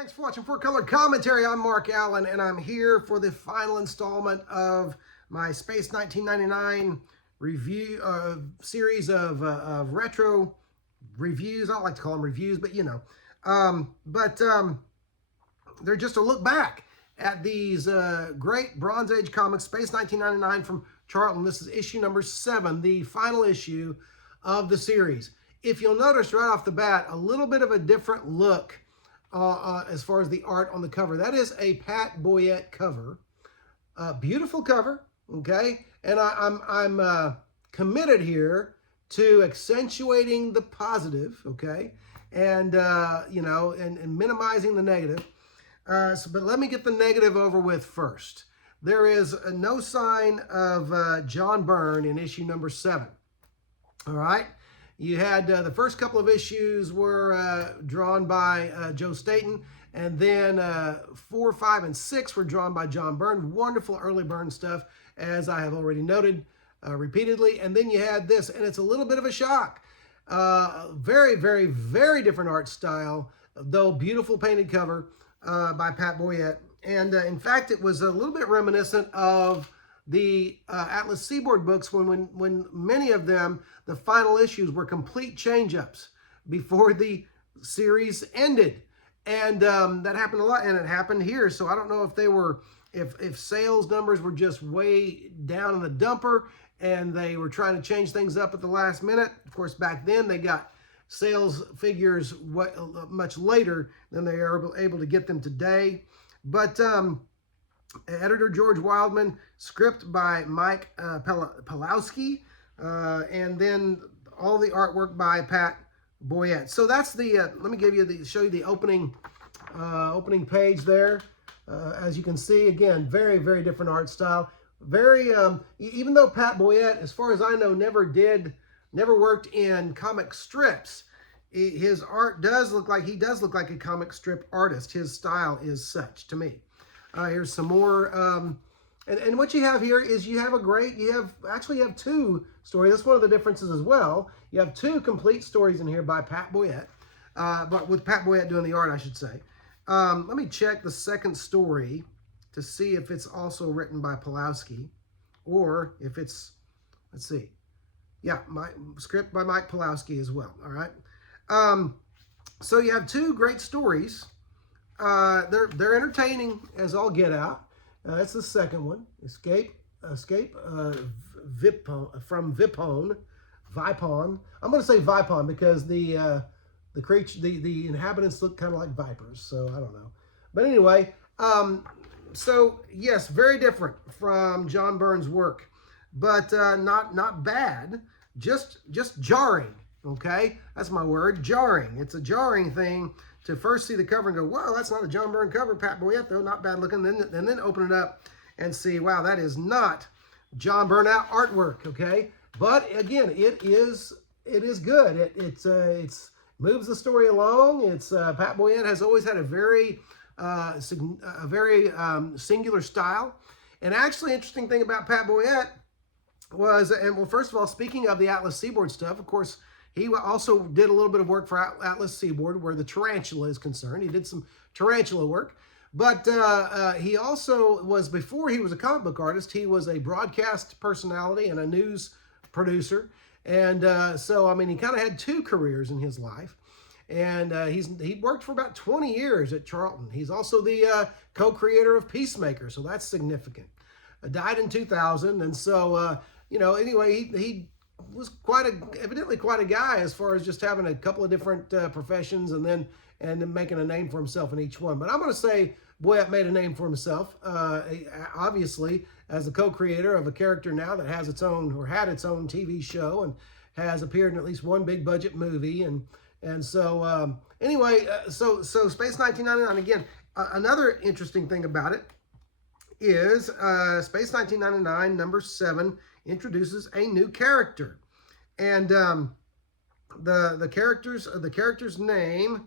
Thanks for watching 4Color Commentary. I'm Mark Allen, and I'm here for the final installment of my Space 1999 review series of retro reviews. I don't like to call them reviews, but you know. They're just a look back at these great Bronze Age comics, Space 1999 from Charlton. This is issue number 7, the final issue of the series. If you'll notice right off the bat, a little bit of a different look as far as the art on the cover. That is a Pat Boyette cover. Beautiful cover, okay? And I'm committed here to accentuating the positive, okay? And, you know, and minimizing the negative. But let me get the negative over with first. There is no sign of John Byrne in issue number 7, all right? You had the first couple of issues were drawn by Joe Staton, and then 4, 5, and 6 were drawn by John Byrne. Wonderful early Byrne stuff, as I have already noted repeatedly. And then you had this, and it's a little bit of a shock. Very, very, very different art style, though beautiful painted cover by Pat Boyette. And in fact, it was a little bit reminiscent of the Atlas Seaboard books when many of them, the final issues were complete change-ups before the series ended. And that happened a lot, and it happened here. So I don't know if they were, if sales numbers were just way down in the dumper and they were trying to change things up at the last minute. Of course, back then they got sales figures much later than they are able to get them today. But editor George Wildman, script by Mike Pawlowski, and then all the artwork by Pat Boyette. So that's the, let me give you show you the opening page there. As you can see, again, very, very different art style. Very, even though Pat Boyette, as far as I know, never worked in comic strips, his art does look like, he does look like a comic strip artist. His style is such to me. Here's some more, and what you have here is you have actually you have 2 stories. That's one of the differences as well. You have 2 complete stories in here by Pat Boyette, but with Pat Boyette doing the art, I should say. Let me check the second story to see if it's also written by Pawlowski, or if it's, let's see. Yeah, my script by Mike Pawlowski as well, all right? So you have 2 great stories. They're entertaining as all get out. That's the second one, Escape from Vipon. I'm going to say Vipon because the inhabitants look kind of like vipers, so I don't know. But anyway, so yes, very different from John Byrne's work, but not bad, just jarring. Okay, that's my word, jarring. It's a jarring thing to first see the cover and go, wow, that's not a John Byrne cover. Pat Boyette, though, not bad looking. And then open it up and see, wow, that is not John Byrne artwork. Okay, but again, it is good. It moves the story along. It's Pat Boyette has always had a very singular style. And actually, interesting thing about Pat Boyette was, and well, first of all, speaking of the Atlas Seaboard stuff, of course, he also did a little bit of work for Atlas Seaboard where the tarantula is concerned. He did some tarantula work. But he also was, before he was a comic book artist, he was a broadcast personality and a news producer. And so, I mean, he kind of had 2 careers in his life. And he worked for about 20 years at Charlton. He's also the co-creator of Peacemaker, so that's significant. Died in 2000, and so, you know, anyway, he was evidently quite a guy as far as just having a couple of different professions and then making a name for himself in each one. But I'm going to say Boyette made a name for himself, obviously, as the co-creator of a character now that has its own, or had its own TV show and has appeared in at least one big budget movie. And so, anyway, so Space 1999, again, another interesting thing about it is Space 1999 number 7 introduces a new character, and the character's name,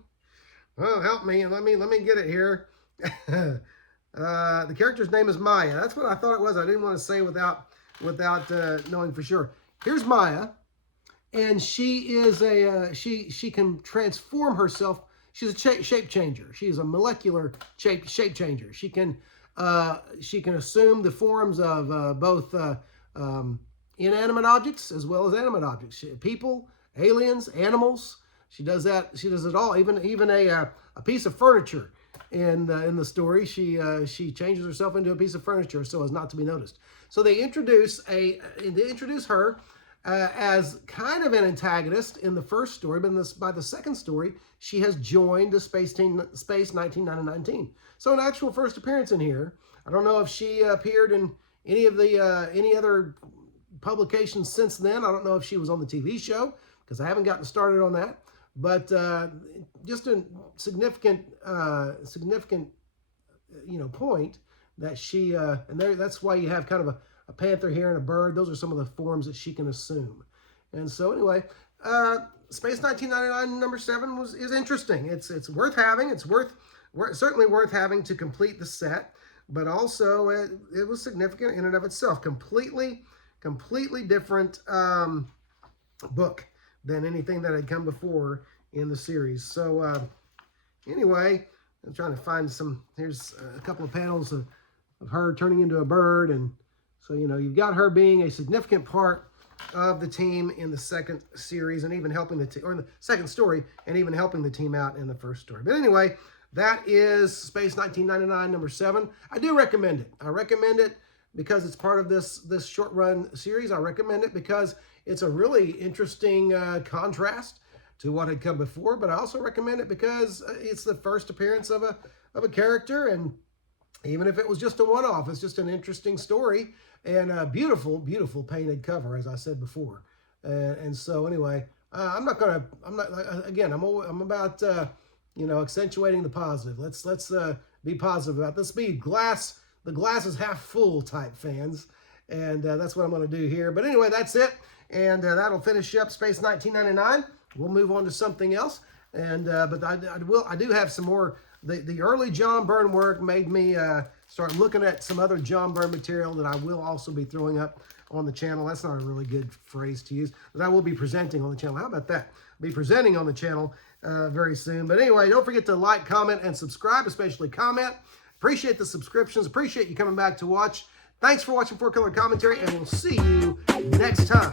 oh, help me, let me get it here. The character's name is Maya. That's what I thought it was. I didn't want to say without knowing for sure. Here's Maya, and she is she can transform herself she's a shape changer. She's a molecular shape changer. She can assume the forms of both inanimate objects as well as animate objects. People, aliens, animals. She does that. She does it all. Even a piece of furniture in the story. She changes herself into a piece of furniture so as not to be noticed. So they introduce her as kind of an antagonist in the first story, but by the second story, she has joined the Space 1999 team. So an actual first appearance in here. I don't know if she appeared in any of the any other publications since then. I don't know if she was on the TV show because I haven't gotten started on that. But just a significant point that she and that's why you have kind of a panther here and a bird. Those are some of the forms that she can assume. And so anyway, Space 1999 number 7 is interesting. It's worth having. It's certainly worth having to complete the set. But also it was significant in and of itself. Completely different book than anything that had come before in the series. So anyway, I'm trying to find here's a couple of panels of her turning into a bird. And so, you've got her being a significant part of the team in the second series and even helping or in the second story and even helping the team out in the first story. But anyway, that is Space 1999 number 7. I do recommend it. I recommend it because it's part of this short run series. I recommend it because it's a really interesting contrast to what had come before, but I also recommend it because it's the first appearance of a character, and even if it was just a one-off, it's just an interesting story and a beautiful painted cover, as I said before. And so anyway, I'm about accentuating the positive. Let's be positive about this. The glass is half full type fans, and that's what I'm going to do here. But anyway, that's it, and that'll finish up Space 1999. We'll move on to something else, and but I do have some more. The early John Byrne work made me start looking at some other John Byrne material that I will also be throwing up on the channel. That's not a really good phrase to use, but I will be presenting on the channel. How about that? I'll be presenting on the channel very soon. But anyway, don't forget to like, comment, and subscribe, especially comment. Appreciate the subscriptions. Appreciate you coming back to watch. Thanks for watching 4Color Commentary, and we'll see you next time.